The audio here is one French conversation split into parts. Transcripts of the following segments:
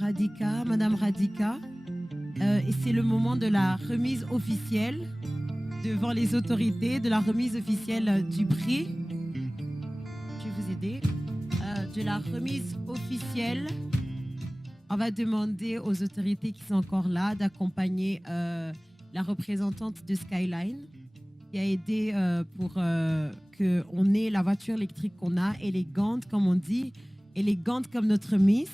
Radhika, Madame Radhika. Et c'est le moment de la remise officielle devant les autorités, de la remise officielle du prix. Je vais vous aider. De la remise officielle, on va demander aux autorités qui sont encore là d'accompagner la représentante de Skyline qui a aidé pour qu'on ait la voiture électrique qu'on a, élégante comme on dit, élégante comme notre Miss.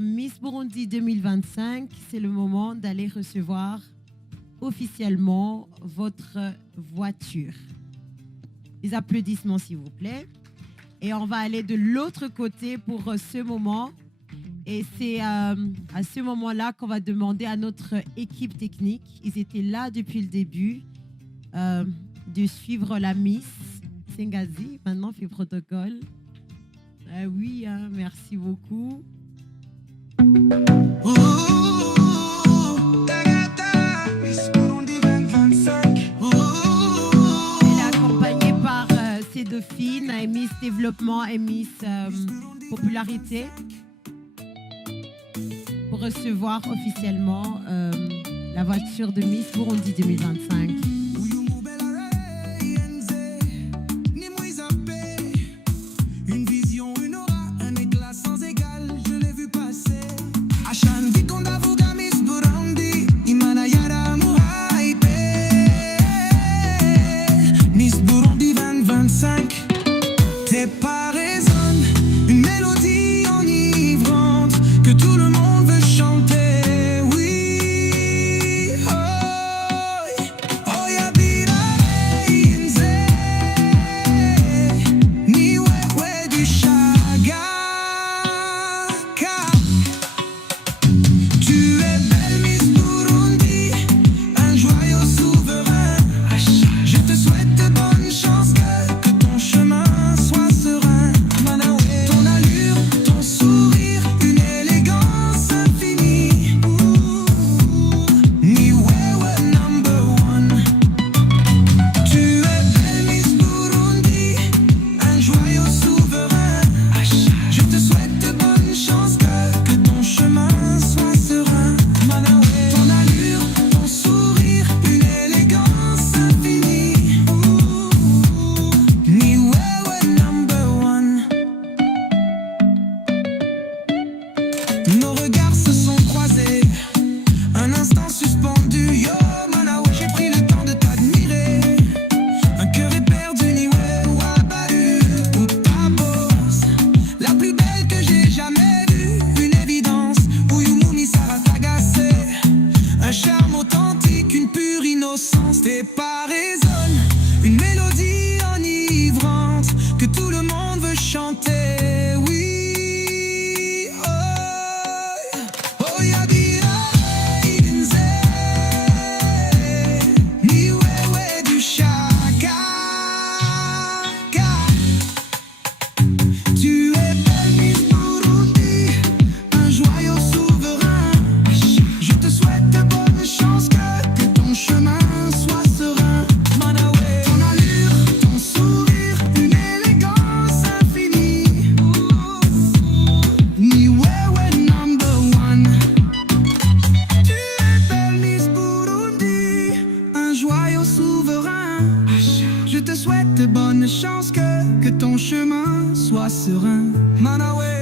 Miss Burundi 2025, c'est le moment d'aller recevoir officiellement votre voiture. Des applaudissements s'il vous plaît. Et on va aller de l'autre côté pour ce moment. Et c'est à ce moment-là qu'on va demander à notre équipe technique, ils étaient là depuis le début, de suivre la Miss Sengazi. Maintenant, fait protocole. Oui, hein, merci beaucoup. Dauphine, Miss Développement et Miss Popularité pour recevoir officiellement la voiture de Miss Burundi 2025. Une vision, une aura, un éclat sans égal, je l'ai vu passer. Miss Burundi, Miss Burundi 2025. Tes pas résonnent, une mélodie enivrante que tout le monde veut chanter. Oui, oh, oh, yabira inze, ni wewe du shagaka. Tu es belle Miss Burundi, un joyau souverain. Je te souhaite de bonnes chances, que ton chemin soit serein. Ton allure, ton sourire, une élégance infinie. Ni wewe number one. Tu es belle Miss Burundi, un joyau souverain. Je te souhaite de bonnes chances, que ton chemin soit serein. Ton allure, ton sourire, une élégance infinie. Ni wewe number one. Nos regards se sont croisés, un instant suspendu. Yo Manawa, j'ai pris le temps de t'admirer. Un cœur est perdu, ni wewe abattu. Ou ta pose, la plus belle que j'ai jamais vue. Une évidence, où Yumuni Sarah t'agacer. Un charme authentique, une pure innocence. Tes pas résonnent, une mélodie enivrante que tout le monde veut chanter. Oui, oh, oh, yabira inze, ni wewe du shagaka. Tu es belle Miss Burundi, un joyau souverain. Je te souhaite de bonnes chances, que ton chemin soit serein. Ton allure, ton sourire, une élégance infinie. Ni wewe number one. Tu es belle Miss Burundi, un joyau souverain. Je te souhaite de bonnes chances, que ton chemin soit serein. Manawe.